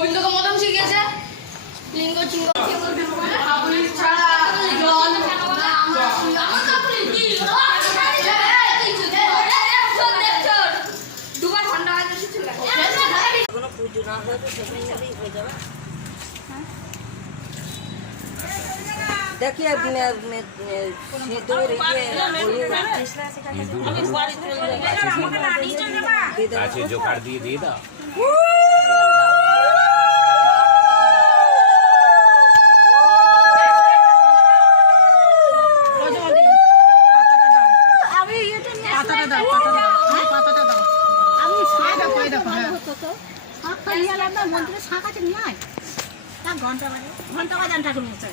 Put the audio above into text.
গোবিন্দকে মতন শিখিয়েছে লিঙ্গ চিঙ্গ দুবার ঘন্টা কোনো পুজো না হয়ে তো সেখানে হয়ে যাবে। देखिए सिंदूर ये जो काट दिए दे दा ঘন্টা ঘন্টা বাজানটা শুনেছে